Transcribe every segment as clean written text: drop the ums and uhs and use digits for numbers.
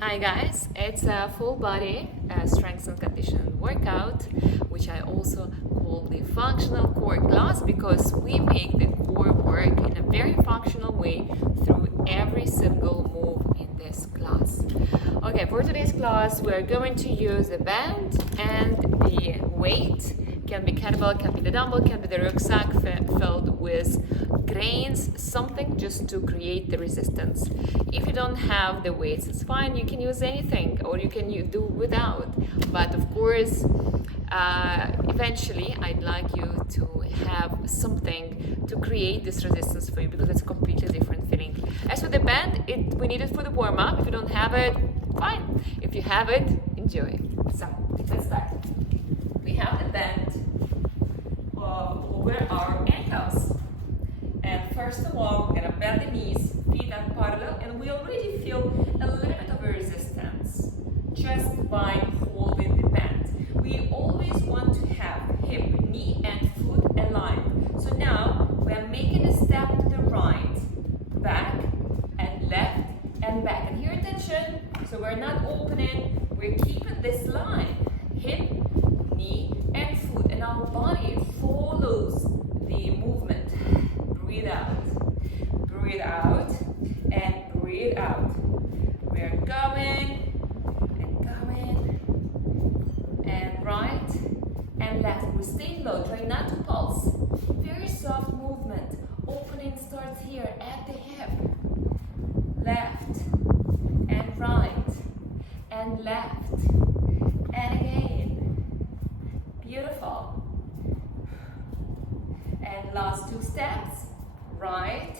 Hi guys, it's a full body strength and conditioning workout, which I also call the functional core class because we make the core work in a very functional way through every single move in this class. Okay, for today's class we're going to use the band and the weight. Can be kettlebell, can be the dumbbell, can be the rucksack filled with grains, something just to create the resistance. If you don't have the weights, it's fine, you can use anything or you can do without. But of course, eventually I'd like you to have something to create this resistance for you because it's a completely different feeling. As for the band, we need it for the warm-up. If you don't have it, fine. If you have it, enjoy. So, let's start. We have the band over our ankles. And first of all, we're gonna bend the knees, feet are parallel, and we already feel a little bit of a resistance just by holding the band. We always want to have hip, knee, and foot aligned. So now we're making a step to the right, back, and left, and back. And here, attention, so we're not opening, we're keeping this line, hip, knee, and foot, and our body follows the movement. Breathe out, and breathe out. We're going, and right, and left. We stay low, try not to pulse. Very soft movement. Opening starts here at the hip. Left, and right, and left, and again. Beautiful. And last two steps. Right,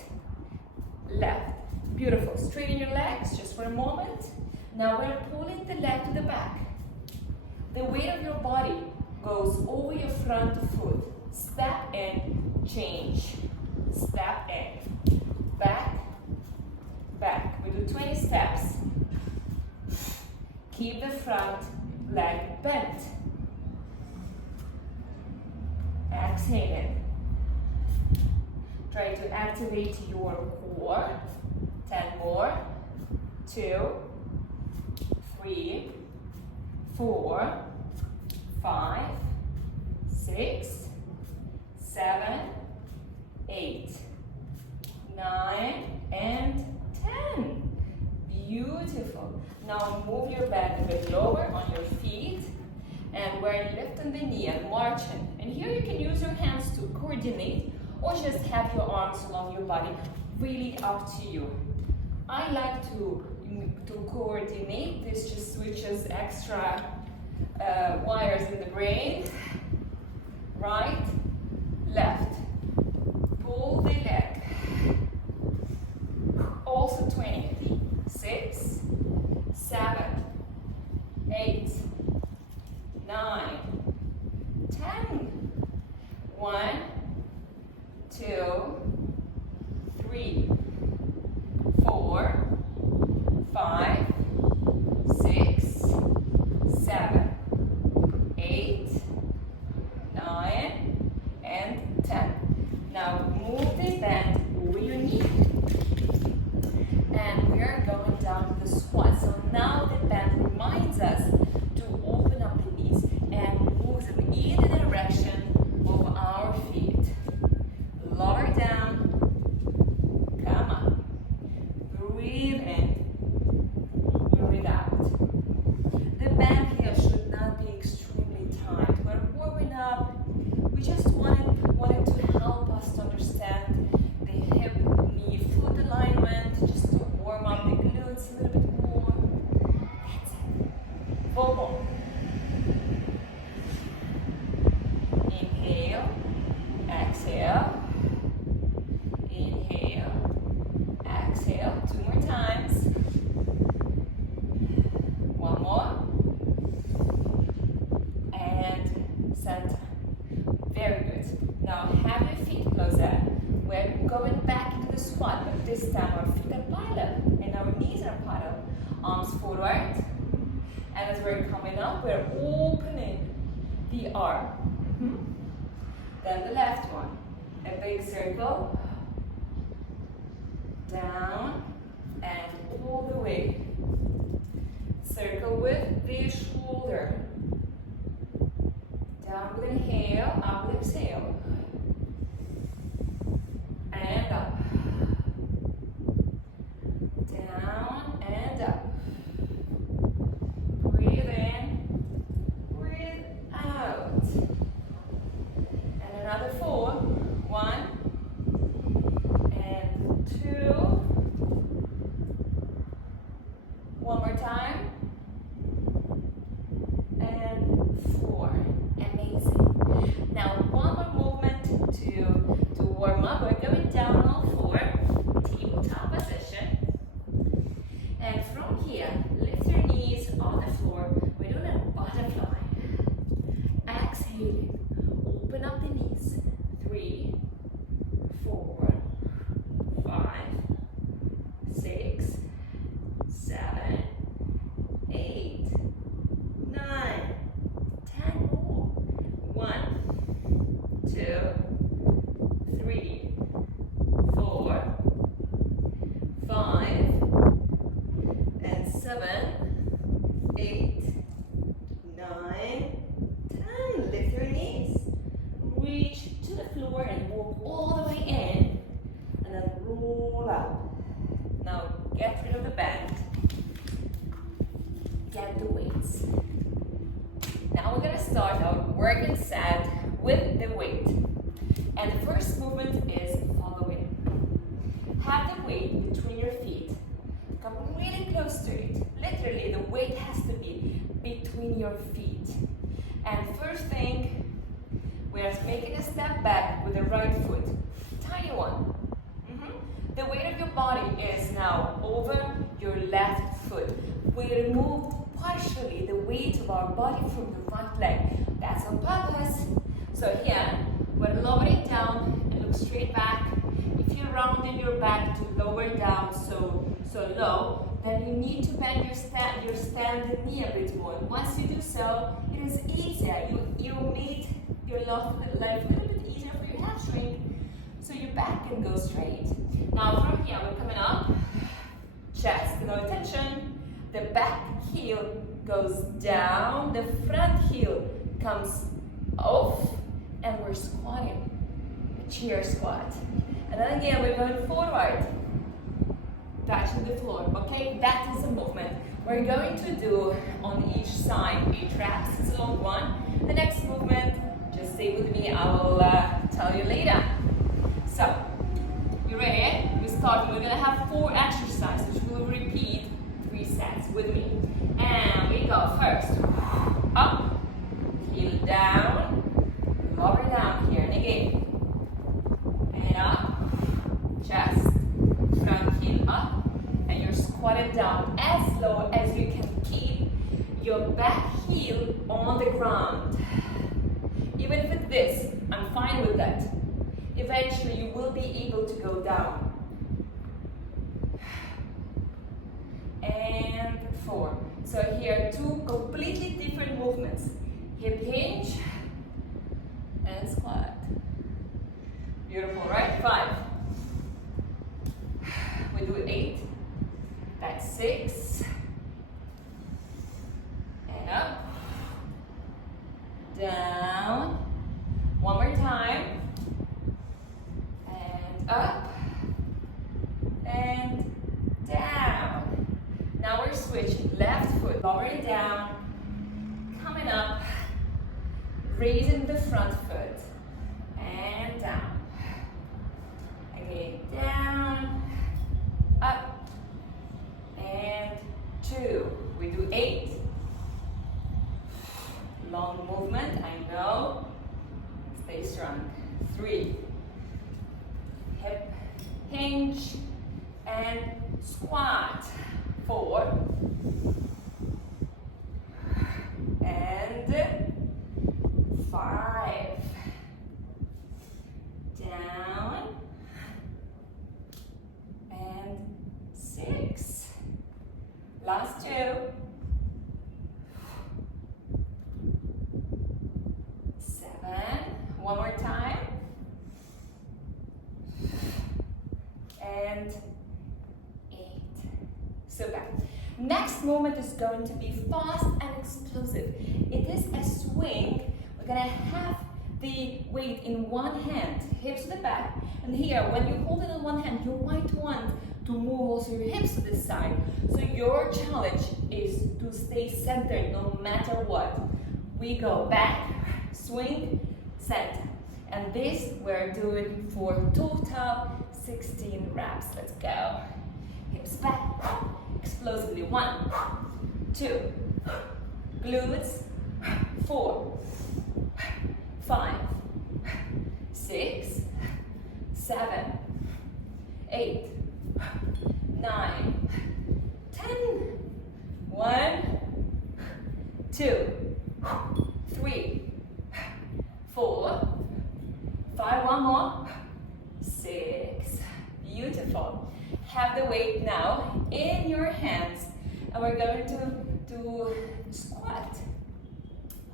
left. Beautiful. Straighten your legs just for a moment. Now we're pulling the leg to the back. The weight of your body goes over your front foot. Step in, change. Step in. Back, back. We do 20 steps. Keep the front leg bent. Exhaling. Try to activate your core. 10 more. 2, 3, 4, 5, 6, 7, 8, 9, and 10. Beautiful. Now move your back a bit lower on your feet. And we're lifting the knee and marching. And here you can use your hands to coordinate or just have your arms along your body, really up to you. I like to coordinate. This just switches extra wires in the brain. Right, left, pull the leg. Also 20, 6, 7, 8, 9, 10. 1, 2, 3, 4, 5, 6, 7, 8, 9, and 10. Now move this band over your knee. And we are going down to the squat. So now the band reminds us to open up the knees and move them in the direction of our feet. Lower down. Come on. Breathe in. Breathe out. The band here should not be extremely tight. We're warming up. We just wanted to help us to understand the hip, knee, foot alignment, just to warm up the glutes a little bit more. That's it. Full. Inhale. Exhale. Inhale. Exhale. 2 more times. 1 more. And center. Very good. Now have your feet closer. We're going back into the squat, but this time our feet are parallel and our knees are parallel. Arms forward. And as we're coming up, we're opening the arm. Then the left one. A big circle. Down and all the way. One more time. And 4. Amazing. Now one more movement to warm up. We're going down on all 4. Tabletop position. And from here, lift your knees on the floor. We're doing a butterfly. Exhaling. Open up the knees. 3, 4, 5, 6, 7, 8, 9, 10 more. 1, 2, 3, 4, 5, and 7, 8, 9, 10. Lift your knees. Reach to the floor and walk all the way in. And then roll out. Now get rid of the band. Get the weights. Now we're gonna start our working set with the weight. And the first movement is following. Have the weight between your feet. Come really close to it. Literally, the weight has to be between your feet. And first thing, we're making a step back with the right foot. Tiny one. The weight of your body is now over your left foot. We removed partially the weight of our body from the right leg. That's on purpose. So here, we're lowering down and look straight back. If you're rounding your back to lower down so low, then you need to bend your standing knee a bit more. Once you do so, it is easier. You make your life a little bit easier for your hamstring, so your back can go straight. Now from here, we're coming up, chest, no tension. The back heel goes down, the front heel comes off, and we're squatting, a chair squat. And then again, we're going forward, touching the floor, okay? That is a movement we're going to do on each side. 8 reps, it's a long one. The next movement, just stay with me, I will tell you later. So, you ready? We start, we're gonna have 4 exercises, which we'll repeat 3 sets with me. And we go first, up, heel down, lower down here, and again. And up, chest, front heel up, and you're squatted down as low as you can keep your back heel on the ground. Even if it's this, I'm fine with that. Eventually you will be able to go down. And 4. So here 2 completely different movements. Hip hinge and squat. Beautiful, right? 5. We do 8. That's 6. And up. Down. One more time. And up. And down. Now we're switching. Left foot, lowering down. Coming up. Raising the front foot. And down. Again, down. Up. And 2. We do 8. Long movement, I know. Stay strong. 3. Hip hinge and squat. 4. And 5. Down. And 6. Last 2. 7. One more time. And 8. Super. Next movement is going to be fast and explosive. It is a swing. We're gonna have the weight in one hand, hips to the back. And here, when you hold it in one hand, you might want to move also your hips to this side. So your challenge is to stay centered no matter what. We go back, swing, center. And this we're doing for total 16 reps. Let's go. Hips back, explode. explosively. 1, 2, glutes, 4, 5, 6, 7, 8, 9, 10. 1, 2, 3, 4, 5, one more, 6. Beautiful. Have the weight now in your hands, and we're going to do squat,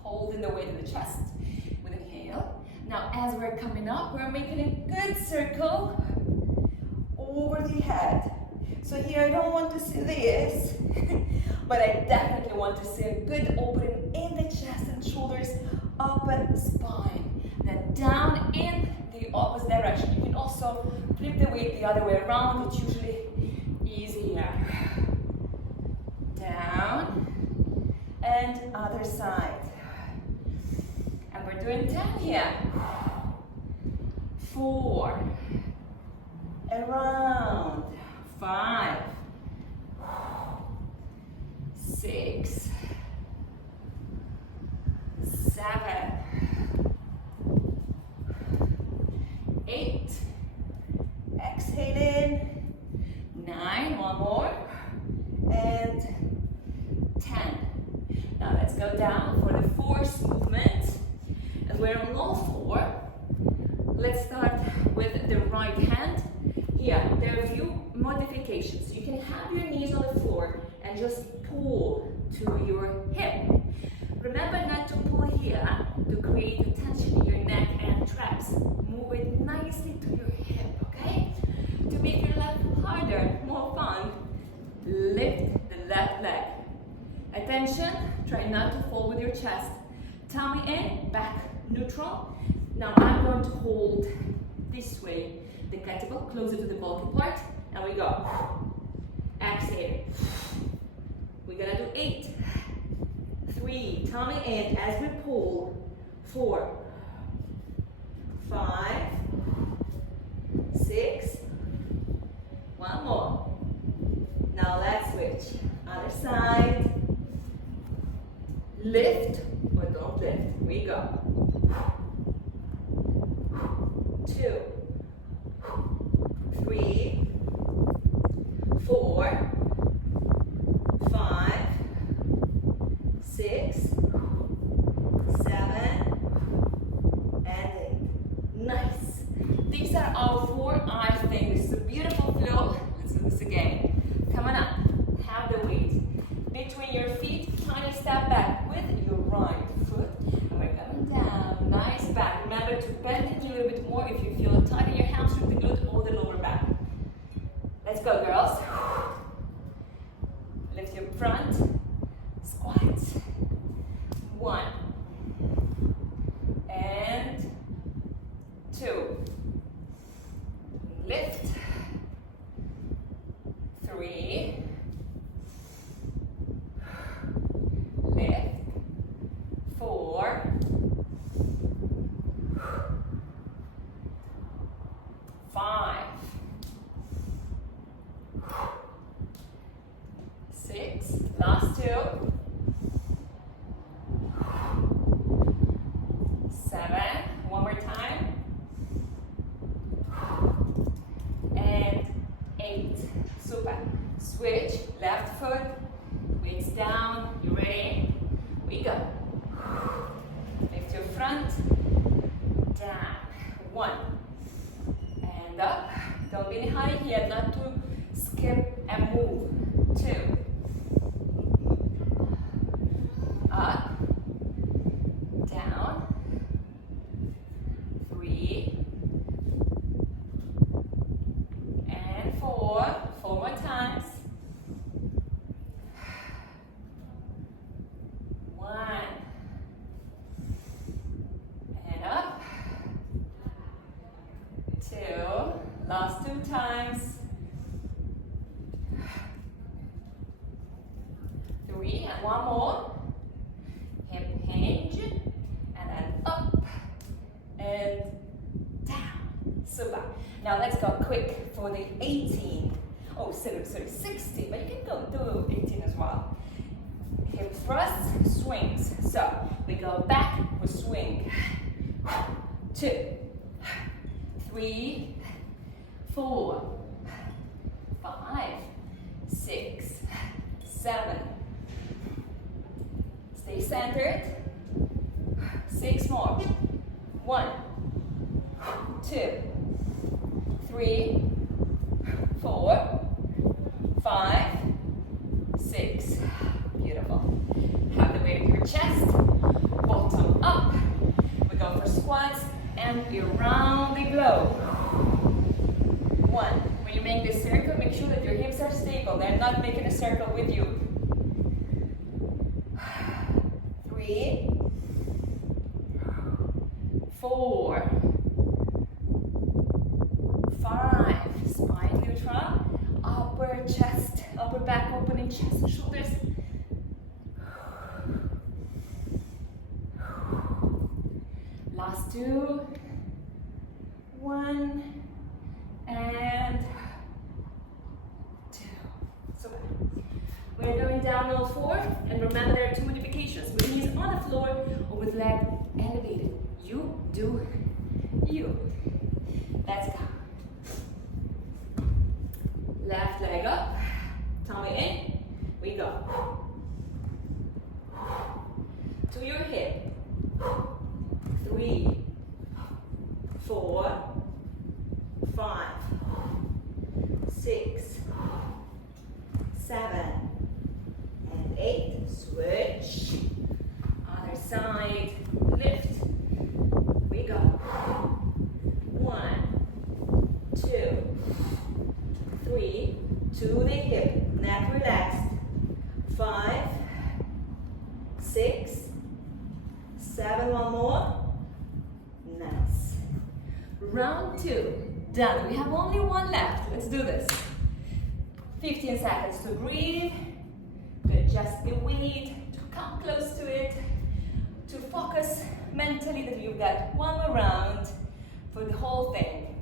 holding the weight in the chest with an inhale. Now as we're coming up, we're making a good circle over the head. So here I don't want to see this, but I definitely want to see a good opening in the chest and shoulders, up and spine. Then down in the opposite direction. You can also flip the weight the other way around. It's usually easier. Down and other side. And we're doing 10 here. 4. Around. 5. 6. 7. 8. Exhale in. 9. One more. And 10. Now let's go down for the force movement. As we're on all 4, let's start with the right hand. Here, there are a few modifications. You can have your knees on the floor and just pull to your hip. Remember not to pull here to create a tension in your neck and traps. Move it nicely to your hip, okay? To make your life harder, more fun, lift the left leg. Attention, try not to fall with your chest. Tummy in, back neutral. Now I'm going to hold this way the kettlebell closer to the bulky part, and we go. Exhale. We're gonna do 8, 3, tummy in as we pull, 4, 5, 6, one more. Now let's switch. Other side. Lift or don't lift. We go. 2, 3, 4, 5, 6, 7, and 8. Nice. These are our 4 eye things. This is a beautiful flow. Let's do this again. Come on up. Have the weight between your feet. Tiny step back with your right foot. And we're coming down. Nice back. Remember to bend it a little bit more if you feel tight in your hamstring, the glute, or the lower back. Let's go, girls. Lift your front. Squat. 1. And 2. Lift. 3. Lift. 4. 5. 6. Last 2. 7. One more time. And 8. Super. Switch. Left foot. Weights down. You ready? We go. Lift your front. Down. 1. And up. Don't be in high here. Not to skip and move. 2. Up. Down. 3. And 4. 4 more times. 1. And up. 2. Last 2 times. 3. And one more. Hip hinge. And then up. And down. Super. Now let's go quick for the 18. Oh, sorry, 60. But you can go do swings. So we go back, we swing. 2, 3, 4, 5, 6, 7. Stay centered. 6 more. 1, 2, 3, 4, 5, 6. Beautiful. Have the weight of your chest. Bottom up. We go for squats and we round the globe. 1. When you make this circle, make sure that your hips are stable. They're not making a circle with you. 3, 4, 5. Spine neutral. Upper chest, upper back opening, chest and shoulders. Last 2. 1 and 2. So we're going down all 4, and remember there are 2 modifications: with knees on the floor or with leg elevated. You do you. Let's go. Left leg up, tummy in, we go. To your hip. 3, 4, 5, 6, 7, and 8. Switch. Other side. Lift. We go. 1, 2, 3. To the hip. Neck relaxed. 5, 6, 7. One more. Nice. Round 2. Done. We have only 1 left. Let's do this. 15 seconds to breathe, to adjust the weight, to come close to it, to focus mentally that you've got 1 more round for the whole thing.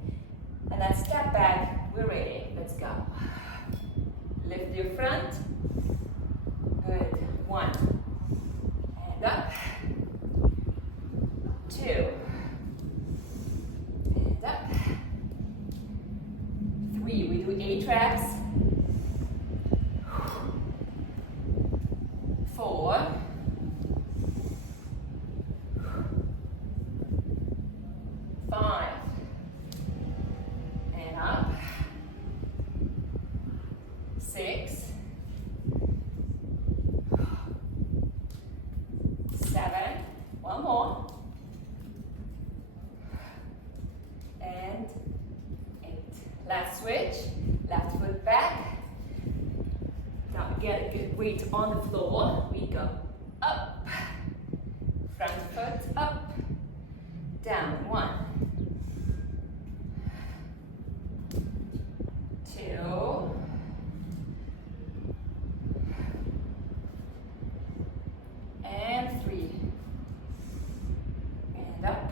And then step back. We're ready. Let's go. Lift your front. Good. 1. And up. 2. And up. 3. We do 8 reps. 4. 5. And up. 6. 7. One more. And 8. Last switch. Left foot back. Now get a good weight on the floor. We go up. Front foot up. Down. 1. 2. And 3. And up.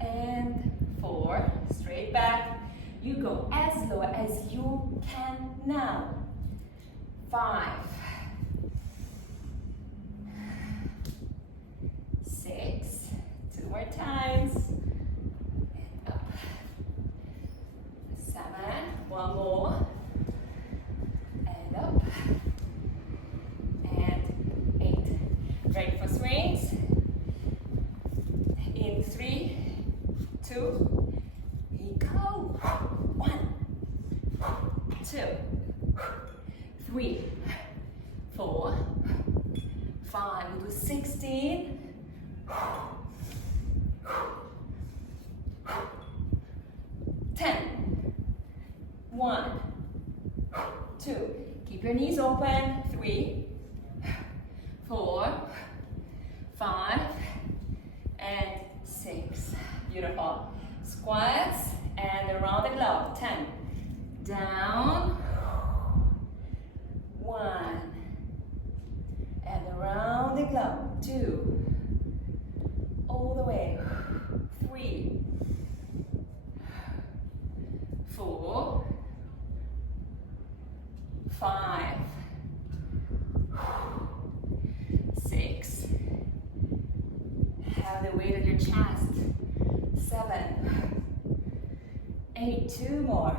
And 4. Straight back. You go as low as you can now. 5. 6. 2 more times. And up. 7. One more. And up. And 8. Ready for swings. In 3, 2, we go. 1, 2, 3, 4, 5. We do 16. 10. 1, 2. Keep your knees open. 3, 4, 5, and 6. Beautiful. Squats and around the globe. 10. Down. 1. And around the globe. 2. All the way. 3. 4. 5. have the weight of your chest. 7, 8, 2 more.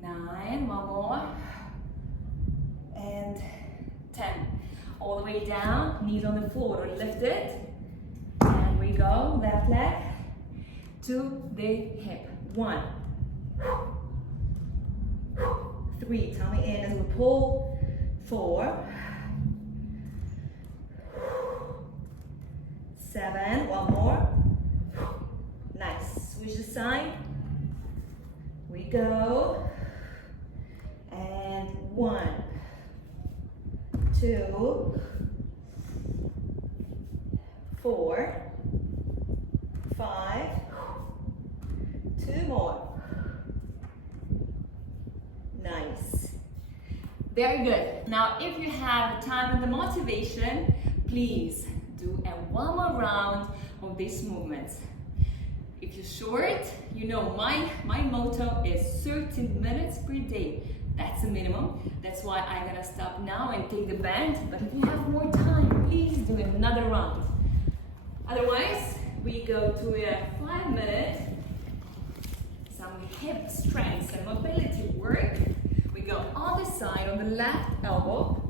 9, one more. And 10. All the way down, knees on the floor, lift it. And we go, left leg to the hip. 1, 3, tummy in as we pull. 4, 7, one more. Nice, switch the side. We go. And 1, 2, 4, 5, 2 more. Nice. Very good. Now, if you have the time and the motivation, please do one more round of these movements. If you're short, you know my motto is 30 minutes per day. That's the minimum. That's why I'm gonna stop now and take the band. But if you have more time, please do another round. Otherwise, we go to a 5-minute, some hip strength and mobility work. We go on the side, on the left elbow.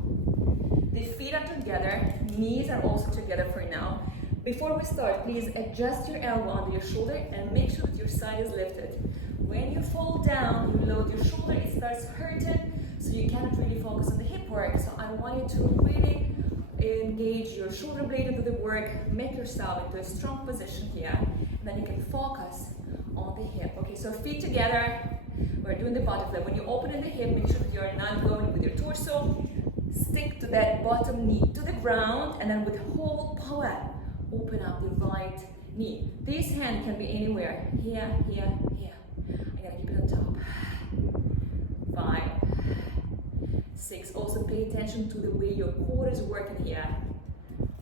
The feet are together, knees are also together for now. Before we start, please adjust your elbow under your shoulder and make sure that your side is lifted. When you fall down, you load your shoulder, it starts hurting, so you cannot really focus on the hip work. So I want you to really engage your shoulder blade into the work, make yourself into a strong position here, and then you can focus on the hip. Okay, so feet together, we're doing the butterfly. When you open in the hip, make sure that you're not going with your torso. Stick to that bottom knee to the ground, and then with whole power, open up the right knee. This hand can be anywhere. Here, here, here. I gotta keep it on top. 5, 6. Also pay attention to the way your core is working here.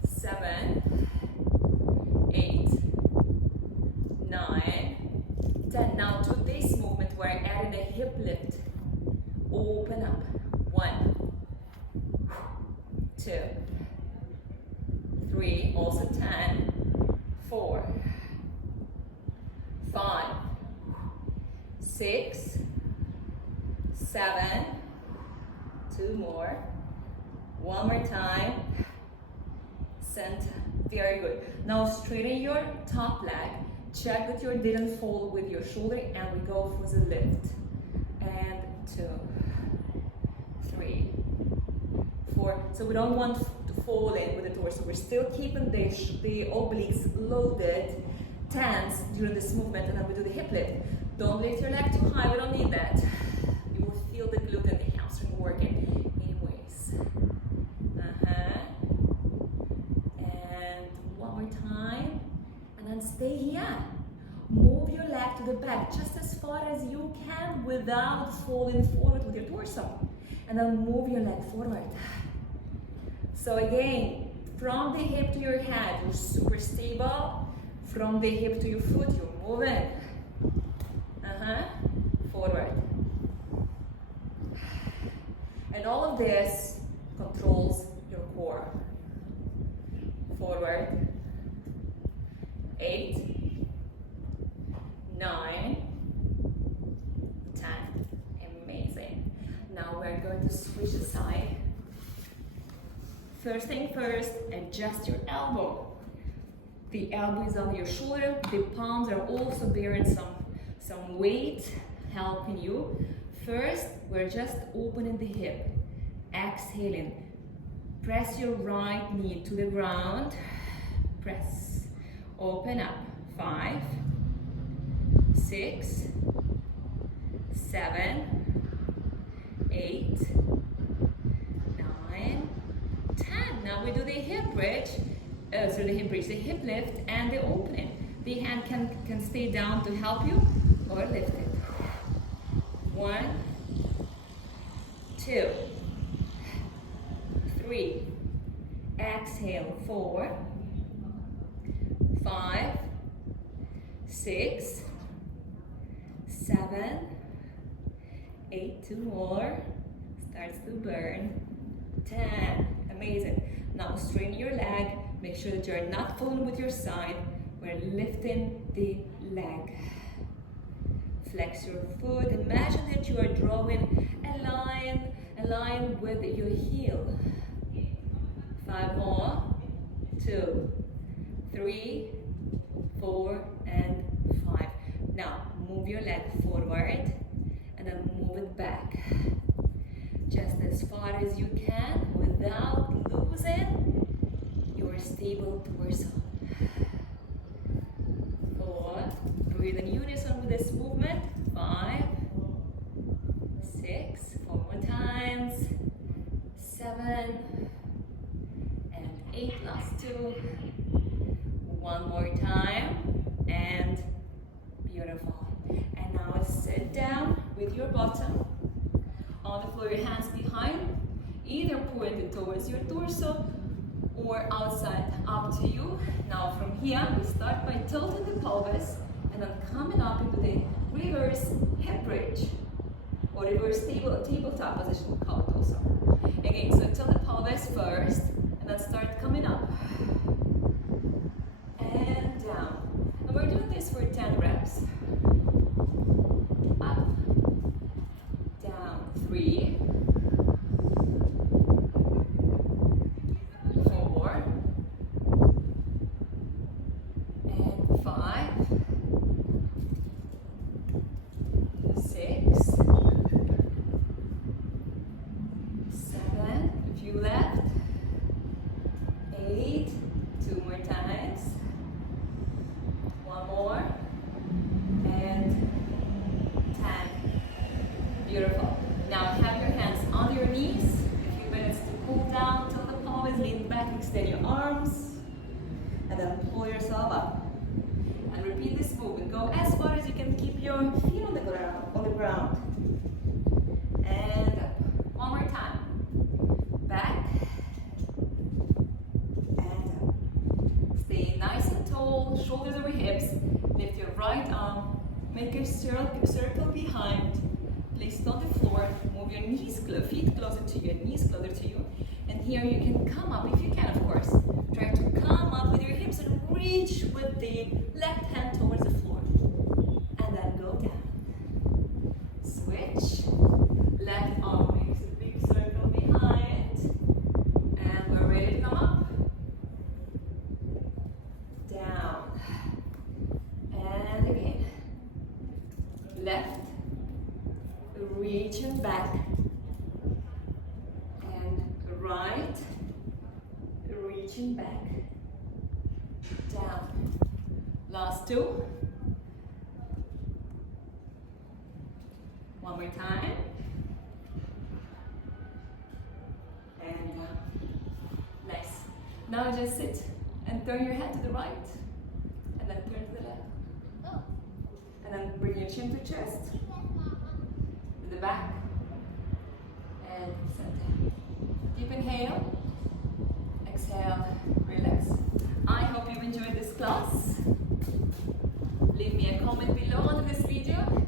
7, 8, 9, 10. Now to this movement where I added a hip lift. Open up. 1, 2, 3, also 10, 4, 5, 6, 7, 2 more, one more time, center, very good. Now straighten your top leg, check that you didn't fall with your shoulder, and we go for the lift, and 2, 3, 4, so we don't want to fall in with the torso, we're still keeping the obliques loaded, tense during this movement, and then we do the hip lift. Don't lift your leg too high, we don't need that. You will feel the glute and the hamstring working anyways. And one more time, and then stay here. Move your leg to the back just as far as you can without falling forward with your torso. And then move your leg forward. So again, from the hip to your head, you're super stable. From the hip to your foot, you're moving. Forward. And all of this controls your core. Forward. 8, 9, 10. Amazing. Now we're going to switch the side. First thing first, adjust your elbow. The elbow is on your shoulder, the palms are also bearing some weight, helping you. First, we're just opening the hip, exhaling. Press your right knee to the ground, press, open up. 5, 6, 7, 8, 9, 10. Now we do the hip bridge. The hip lift and the opening. The hand can stay down to help you or lift it. 1, 2, 3. Exhale. 4, 5, 6, 7, 8. 2 more. Starts to burn. 10. Amazing. Now straighten your leg. Make sure that you're not falling with your side. We're lifting the leg. Flex your foot. Imagine that you are drawing a line with your heel. 5 more. 2, 3, 4, and 5. Now, move your leg forward and then move it back. Just as far as you can without losing your stable torso. 4, breathe in unison with this movement. 5, 6, 4 more times. 7, and 8, last 2. 1 more time, and beautiful. And now sit down with your bottom on the floor, your hands behind, either pointed towards your torso or outside, up to you. Now from here, we start by tilting the pelvis and then coming up into the reverse hip bridge, or reverse tabletop position, we call it also. Again, so tilt the pelvis first, and then start coming up. And down. And we're doing this for 10 reps. Up, down, 3, 4, and 5, 6, 7, a few left, 8, 2 more times, 1 more, and 10. Beautiful. Now have your hands on your knees. A few minutes to cool down. Till the pelvis, lean back, extend your arms, and then pull yourself up. And repeat this movement. Go as far as you can. Keep your feet on the ground. And up. One more time. Back and up. Stay nice and tall. Shoulders over hips. Lift your right arm. Make a circle behind. Place it on the floor. Move your feet closer to you, knees closer to you. And here you can come up, if you can, of course. Try to come up with your hips and reach with the left hand towards the floor. And then go down. Switch. Left arm makes a big circle behind. And we're ready to come up. Down. And again. Left. Reaching back. And right. Reaching back. Down. Last 2. One more time. And nice. Now just sit and turn your head to the right. And then turn to the left. And then bring your chin to chest. To the back. And center. Deep inhale. Exhale. Relax. I hope you've enjoyed this class. Leave me a comment below under this video.